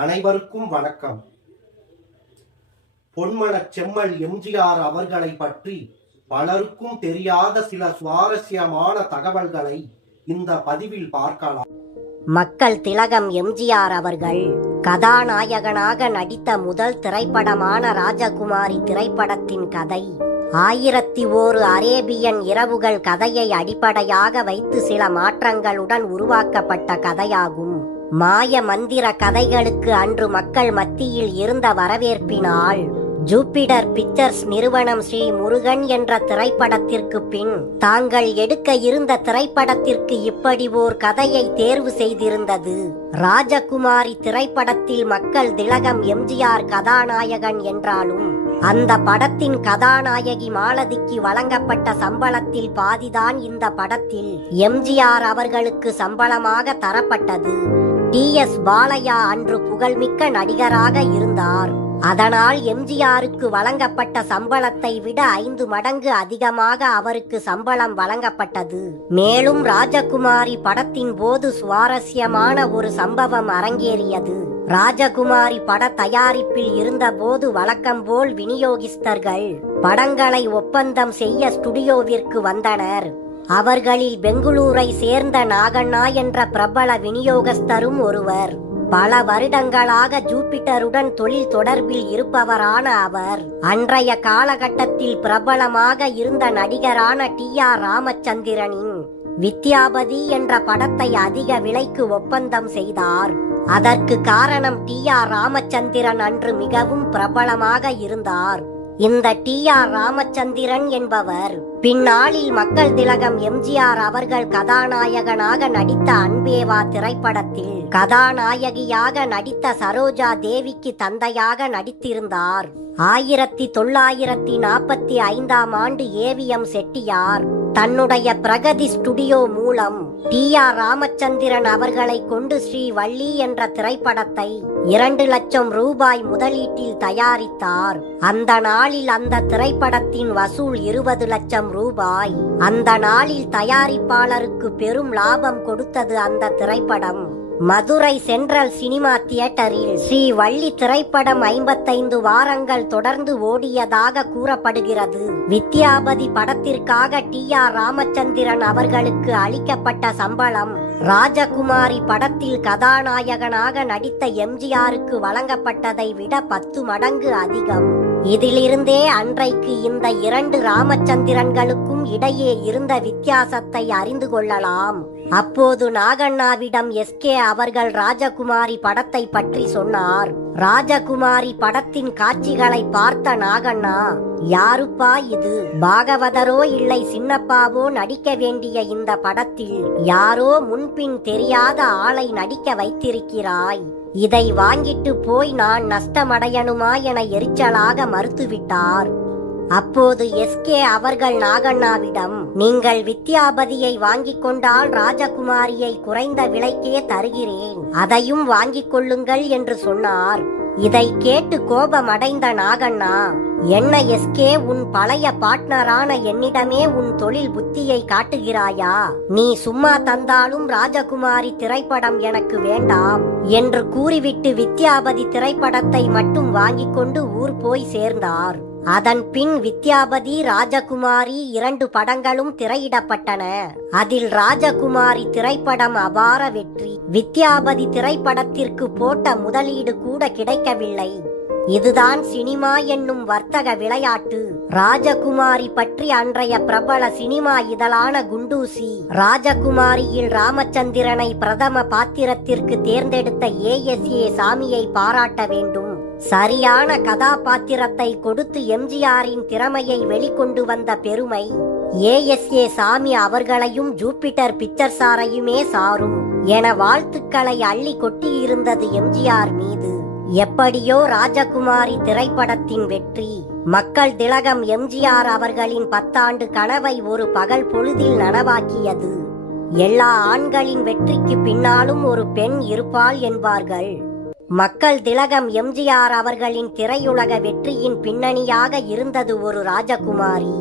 அனைவருக்கும் வணக்கம். பொன்மனச் செம்மல் எம்ஜிஆர் அவர்களை பற்றி பலருக்கும் தெரியாத சில சுவாரஸ்யமான தகவல்களை இந்த பதிவில் பார்க்கலாம். மக்கள் திலகம் எம்ஜிஆர் அவர்கள் கதாநாயகனாக நடித்த முதல் திரைப்படமான ராஜகுமாரி திரைப்படத்தின் கதை 1001 அரேபியன் இரவுகள் கதையை அடிப்படையாக வைத்து சில மாற்றங்களுடன் உருவாக்கப்பட்ட கதையாகும். மாய மந்திர கதைகளுக்கு அன்று மக்கள் மத்தியில் இருந்த வரவேற்பினால் ஜூபிட்டர் பிக்சர்ஸ் நிறுவனம் ஸ்ரீ முருகன் என்ற திரைப்படத்திற்கு பின் தாங்கள் எடுக்க இருந்த திரைப்படத்திற்கு இப்படி ஓர் கதையை தேர்வு செய்திருந்தது. ராஜகுமாரி திரைப்படத்தில் மக்கள் திலகம் எம்ஜிஆர் கதாநாயகன் என்றாலும் அந்த படத்தின் கதாநாயகி மாலதிக்கு வழங்கப்பட்ட சம்பளத்தில் பாதிதான் இந்த படத்தில் எம்ஜிஆர் அவர்களுக்கு சம்பளமாக தரப்பட்டது. டி.எஸ். பாலையா அன்று புகழ்மிக்க நடிகராக இருந்தார். அதனால் எம்ஜிஆருக்கு வழங்கப்பட்ட சம்பளத்தை விட 5 மடங்கு அதிகமாக அவருக்கு சம்பளம் வழங்கப்பட்டது. மேலும் ராஜகுமாரி படத்தின் போது சுவாரஸ்யமான ஒரு சம்பவம் அரங்கேறியது. ராஜகுமாரி பட தயாரிப்பில் இருந்தபோது வழக்கம் போல் விநியோகிஸ்தர்கள் படங்களை ஒப்பந்தம் செய்ய ஸ்டுடியோவிற்கு வந்தனர். அவர்களில் பெங்களூரை சேர்ந்த நாகண்ணா என்ற பிரபல விநியோகஸ்தரும் ஒருவர். பல வருடங்களாக ஜூபிட்டருடன் தொழில் தொடர்பில் இருப்பவரான அவர் அன்றைய காலகட்டத்தில் பிரபலமாக இருந்த நடிகரான டி.ஆர். ராமச்சந்திரனின் வித்யாபதி என்ற படத்தை அதிக விலைக்கு ஒப்பந்தம் செய்தார். அதற்கு காரணம் டி.ஆர். ராமச்சந்திரன் அன்று மிகவும் பிரபலமாக இருந்தார். இந்த டி.ஆர். ராமச்சந்திரன் என்பவர் பின்னாளில் மக்கள் திலகம் எம்ஜிஆர் அவர்கள் கதாநாயகனாக நடித்த அன்பேவா திரைப்படத்தில் கதாநாயகியாக நடித்த சரோஜா தேவிக்கு தந்தையாக நடித்திருந்தார். 1945ஆம் ஆண்டு ஏவிஎம் செட்டியார் தன்னுடைய பிரகதி ஸ்டுடியோ மூலம் டி.ஆர். ராமச்சந்திரன் அவர்களை கொண்டு ஸ்ரீ வள்ளி என்ற திரைப்படத்தை 2 லட்சம் ரூபாய் முதலீட்டில் தயாரித்தார். அந்த நாளில் அந்த திரைப்படத்தின் வசூல் 20 லட்சம் ரூபாய். அந்த நாளில் தயாரிப்பாளருக்கு பெரும் லாபம் கொடுத்தது அந்த திரைப்படம். மதுரை சென்ட்ரல் சினிமா தியேட்டரில் ஸ்ரீ வள்ளி திரைப்படம் 55 வாரங்கள் தொடர்ந்து ஓடியதாக கூறப்படுகிறது. வித்யாபதி படத்திற்காக டி.ஆர். ராமச்சந்திரன் அவர்களுக்கு அளிக்கப்பட்ட சம்பளம் ராஜகுமாரி படத்தில் கதாநாயகனாக நடித்த எம்ஜிஆருக்கு வழங்கப்பட்டதை விட 10 மடங்கு அதிகம். இதிலிருந்தே அன்றைக்கு இந்த 2 ராமச்சந்திரன்களுக்கும் இடையே இருந்த வித்தியாசத்தை அறிந்து கொள்ளலாம். அப்போது நாகண்ணாவிடம் எஸ்.கே. அவர்கள் ராஜகுமாரி படத்தை பற்றி சொன்னார். ராஜகுமாரி படத்தின் காட்சிகளை பார்த்த நாகண்ணா, யாருப்பா இது? பாகவதரோ இல்லை சின்னப்பாவோ நடிக்க வேண்டிய இந்த படத்தில் யாரோ முன்பின் தெரியாத ஆளை நடிக்க வைத்திருக்கிறாய். இதை வாங்கிட்டு போய் நான் நஷ்டமடையணுமா என எரிச்சலாக மறுத்துவிட்டார். அப்போது எஸ்.கே. அவர்கள் நாகண்ணாவிடம், நீங்கள் வித்யாபதியை வாங்கிக் கொண்டால் ராஜகுமாரியை குறைந்த விலைக்கே தருகிறேன், அதையும் வாங்கிக் கொள்ளுங்கள் என்று சொன்னார். இதை கேட்டு கோபமடைந்த நாகண்ணா, என்ன எஸ்.கே., உன் பழைய பார்ட்னரான என்னிடமே உன் தொழில் புத்தியை காட்டுகிறாயா? நீ சும்மா தந்தாலும் ராஜகுமாரி திரைப்படம் எனக்கு வேண்டாம் என்று கூறிவிட்டு வித்யாபதி திரைப்படத்தை மட்டும் வாங்கிக் கொண்டு ஊர் போய் சேர்ந்தார். அதன் பின் வித்யாபதி ராஜகுமாரி 2 படங்களும் திரையிடப்பட்டன. அதில் ராஜகுமாரி திரைப்படம் அபார வெற்றி. வித்யாபதி திரைப்படத்திற்கு போட்ட முதலீடு கூட கிடைக்கவில்லை. இதுதான் சினிமா என்னும் வர்த்தக விளையாட்டு. ராஜகுமாரி பற்றி அன்றைய பிரபல சினிமா இதழான குண்டூசி ராஜகுமாரியில் ராமச்சந்திரனை பிரதம பாத்திரத்திற்கு தேர்ந்தெடுத்த ஏ.எஸ்.ஏ. சாமியை பாராட்ட வேண்டும். சரியான கதாபாத்திரத்தை கொடுத்து எம்ஜிஆரின் திறமையை வெளிக்கொண்டு வந்த பெருமை ஏ.எஸ்.ஏ. சாமி அவர்களையும் ஜூபிட்டர் பிக்சர்ஸாரையுமே சாரும் என வாழ்த்துக்களை அள்ளி கொட்டியிருந்தது எம்ஜிஆர் மீது. எப்படியோ ராஜகுமாரி திரைப்படத்தின் வெற்றி மக்கள் திலகம் எம்ஜிஆர் அவர்களின் 10 ஆண்டு கனவை ஒரு பகல் பொழுதில் நனவாக்கியது. எல்லா ஆண்களின் வெற்றிக்கு பின்னாலும் ஒரு பெண் இருப்பாள் என்பார்கள். மக்கள் திலகம் எம்ஜிஆர் அவர்களின் திரையுலக வெற்றியின் பின்னணியாக இருந்தது ஒரு ராஜகுமாரி.